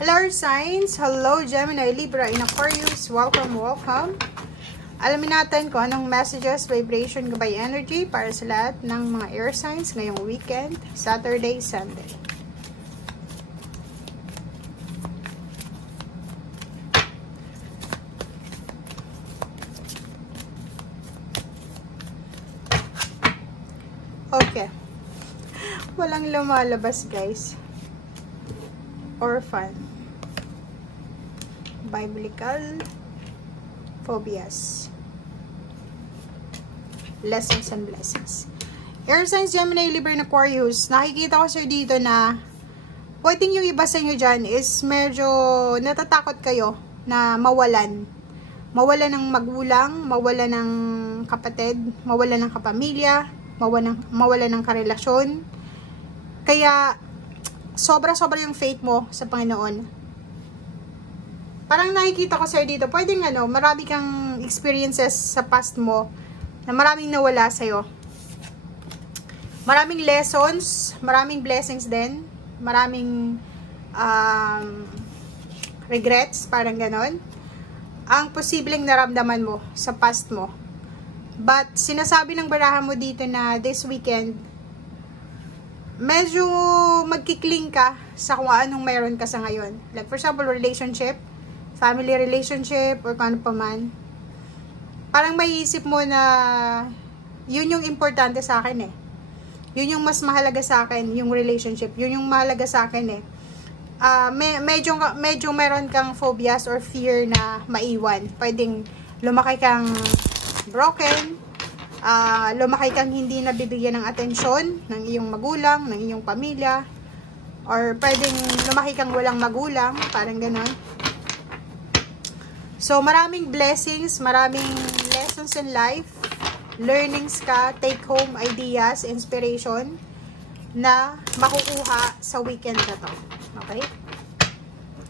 Hello signs, hello Gemini, Libra, and Aquarius, welcome. Alamin natin kung anong messages, vibration, gabay energy para sa lahat ng mga air signs ngayong weekend, Saturday, Sunday. Okay. Walang lumalabas guys. Orphan. Biblical phobias. Lessons and blessings. Air signs, Gemini, Libra, and Aquarius. Nakikita ko sir dito na pwedeng yung iba sa inyo dyan is medyo natatakot kayo na mawalan. Mawalan ng magulang, mawalan ng kapatid, mawalan ng kapamilya, mawalan ng karelasyon. Kaya sobra-sobra yung faith mo sa Panginoon. Parang nakikita ko sir dito, pwedeng marami kang experiences sa past mo na maraming nawala sa'yo. Maraming lessons, maraming blessings din, maraming regrets, parang ganon. Ang posibleng naramdaman mo sa past mo. But sinasabi ng barahan mo dito na this weekend, medyo magkikling ka sa kung anong mayroon ka sa ngayon. Like for example, relationship, family relationship, or kung ano pa man. Parang maiisip mo na yun yung importante sa akin eh. Yun yung mas mahalaga sa akin, yung relationship. Yun yung mahalaga sa akin eh. Medyo meron kang phobias or fear na maiwan. Pwedeng lumaki kang broken, lumaki kang hindi nabibigyan ng atensyon ng iyong magulang, ng iyong pamilya, or pwedeng lumaki kang walang magulang, parang ganon. So, maraming blessings, maraming lessons in life, learnings ka, take home ideas, inspiration na makukuha sa weekend na to. Okay?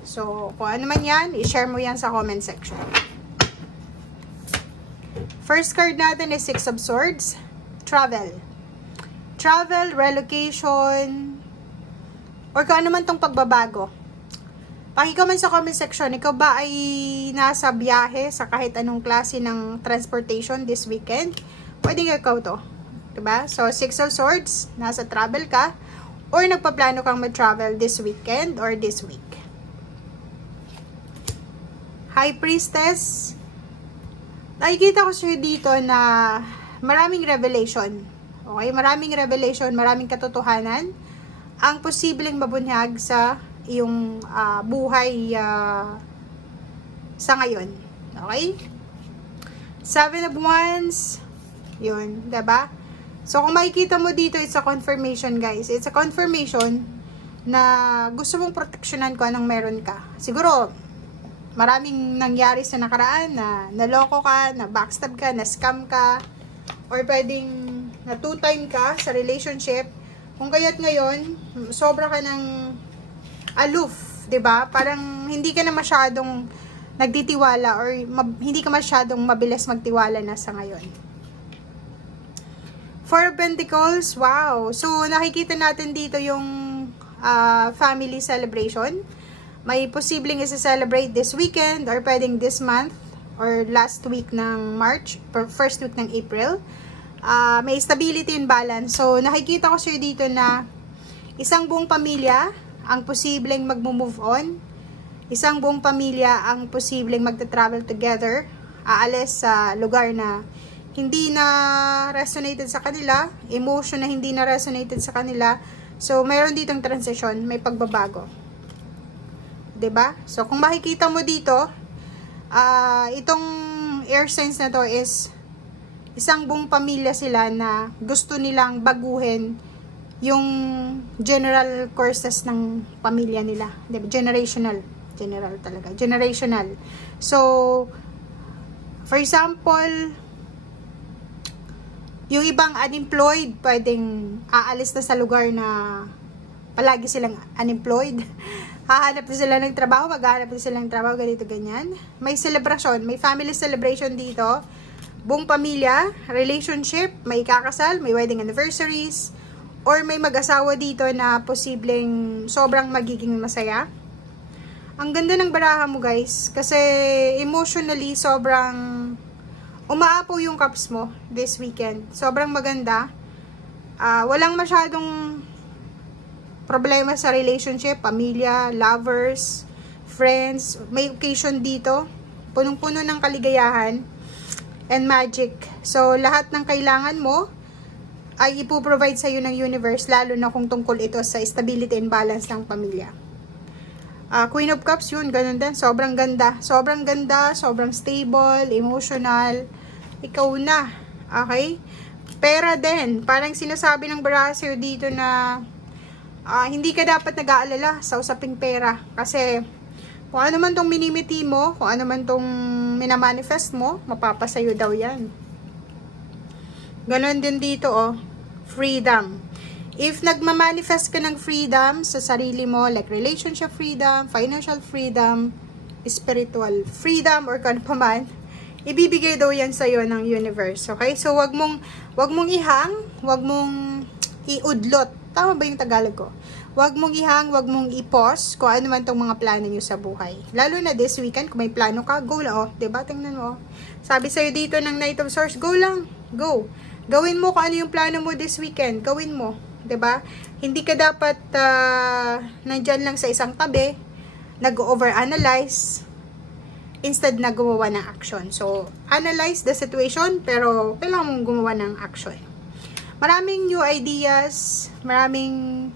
So, kung ano man yan, i-share mo yan sa comment section. First card natin is Six of Swords. Travel. Travel, relocation, or kung ano man tong pagbabago. Paki-comment sa comment section, ikaw ba ay nasa biyahe sa kahit anong klase ng transportation this weekend? Pwedeng ikaw to. Diba? So, Six of Swords, nasa travel ka, or nagpaplano kang mag-travel this weekend or this week. High Priestess. Nakikita ko sa'yo dito na maraming revelation. Okay? Maraming revelation, maraming katotohanan ang posibleng mabunyag sa iyong buhay sa ngayon. Okay? Seven of Wands. Yun. Diba? So, kung makikita mo dito, it's a confirmation, guys. It's a confirmation na gusto mong proteksyonan kung anong meron ka. Siguro, maraming nangyari sa nakaraan na naloko ka, na backstab ka, na scam ka, or pwedeng na two-time ka sa relationship. Kung kaya't ngayon, sobra ka ng aloof, 'di ba? Parang hindi ka na masyadong nagtitiwala or hindi ka masyadong mabilis magtiwala na sa ngayon. Four of Pentacles, wow! So, nakikita natin dito yung family celebration. May posibleng isa-celebrate this weekend or pwedeng this month or last week ng March or first week ng April. May stability and balance. So, nakikita ko sa'yo dito na isang buong pamilya ang posibleng mag-move on. Isang buong pamilya ang posibleng magta-travel together. Aalis sa lugar na hindi na resonated sa kanila. Emotion na hindi na resonated sa kanila. So, mayroon ditong transition. May pagbabago. 'Di ba? So, kung makikita mo dito, itong air signs na to is isang buong pamilya sila na gusto nilang baguhin yung general courses ng pamilya nila. 'Di ba? Generational. General talaga. Generational. So, for example, yung ibang unemployed, pwedeng aalis na sa lugar na palagi silang unemployed. Hahanap na sila ng trabaho, maghahanap na sila ng trabaho, ganito, ganyan. May celebration, may family celebration dito. Buong pamilya, relationship, may kakasal, may wedding anniversaries, or may mag-asawa dito na posibleng sobrang magiging masaya. Ang ganda ng baraha mo, guys. Kasi emotionally, sobrang umaapaw yung cups mo this weekend. Sobrang maganda. Walang masyadong problema sa relationship, pamilya, lovers, friends. May occasion dito. Punong-puno ng kaligayahan and magic. So, lahat ng kailangan mo ay ipoprovide sa iyo ng universe, lalo na kung tungkol ito sa stability and balance ng pamilya. Queen of Cups, yun, ganun din. Sobrang ganda. Sobrang ganda, sobrang stable, emotional. Ikaw na. Okay? Pera din. Parang sinasabi ng baraha sa'yo dito na hindi ka dapat nag-aalala sa usaping pera. Kasi kung ano man tong minimiti mo, kung ano man tong minamanifest mo, mapapasayo daw yan. Ganon din dito, oh. Freedom. If nagmamanifest ka ng freedom sa sarili mo, like relationship freedom, financial freedom, spiritual freedom, or kung ano pa man, ibibigay daw yan sa'yo ng universe. Okay? So, wag mong ihang, wag mong iudlot. Tama ba yung Tagalog ko? Wag mong ihang, wag mong i-pause kung ano man tong mga plano nyo sa buhay. Lalo na this weekend, kung may plano ka, go lang, oh. Diba? Tingnan mo, oh. Sabi sa'yo dito ng Knight of Swords, go lang. Go. Gawin mo kung ano yung plano mo this weekend. Gawin mo. 'Di ba? Hindi ka dapat nandyan lang sa isang tabi, nag-overanalyze instead na gumawa ng action. So, analyze the situation, pero kailangan mong gumawa ng action. Maraming new ideas, maraming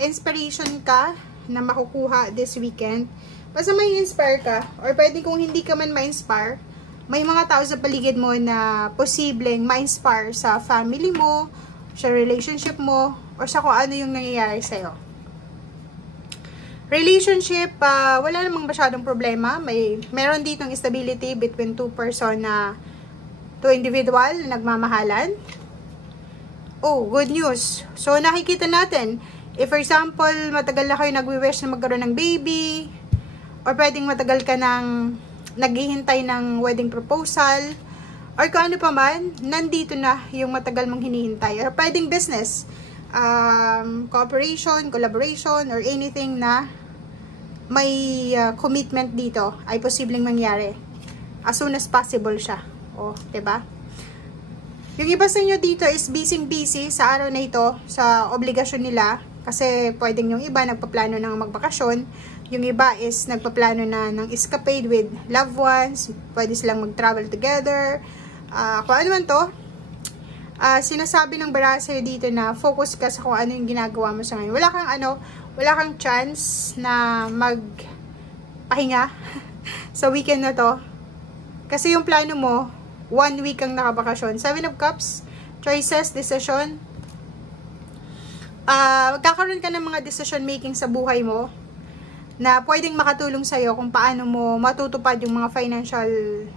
inspiration ka na makukuha this weekend. Basta may inspire ka, or pwede kung hindi ka man ma-inspire, may mga tao sa paligid mo na posibleng ma-inspire sa family mo, sa relationship mo, or sa kung ano yung nangyayari sa'yo. Relationship, wala namang masyadong problema. Meron ditong stability between two individual na nagmamahalan. Oh, good news. So, nakikita natin, if for example, matagal na kayo nagwi-wish na magkaroon ng baby, or pwedeng matagal ka nang naghihintay ng wedding proposal, or kung ano pa man, nandito na yung matagal mong hinihintay. Or pwedeng business, cooperation, collaboration, or anything na may commitment dito ay posibleng mangyari. As soon as possible siya. O, diba? Yung iba sa inyo dito is busy sa araw na ito, sa obligasyon nila. Kasi pwedeng yung iba nagpaplano ng magbakasyon. Yung iba is nagpaplano na ng escapade with loved ones. Pwede silang mag-travel together. Kung ano man to, sinasabi ng baraha sa'yo dito na focus ka sa kung ano yung ginagawa mo sa ngayon. Wala kang chance na magpahinga sa weekend na to. Kasi yung plano mo, 1 week kang nakabakasyon. 7 of Cups, choices, decision. Magkakaroon ka ng mga decision making sa buhay mo na pwedeng makatulong sa'yo kung paano mo matutupad yung mga financial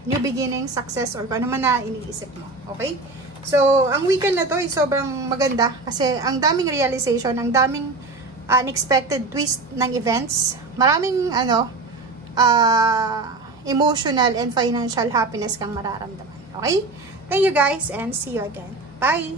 new beginning, success, or kung ano man na iniisip mo. Okay? So, ang weekend na to ay sobrang maganda kasi ang daming realization, ang daming unexpected twist ng events. Maraming emotional and financial happiness kang mararamdaman. Okay? Thank you guys and see you again. Bye!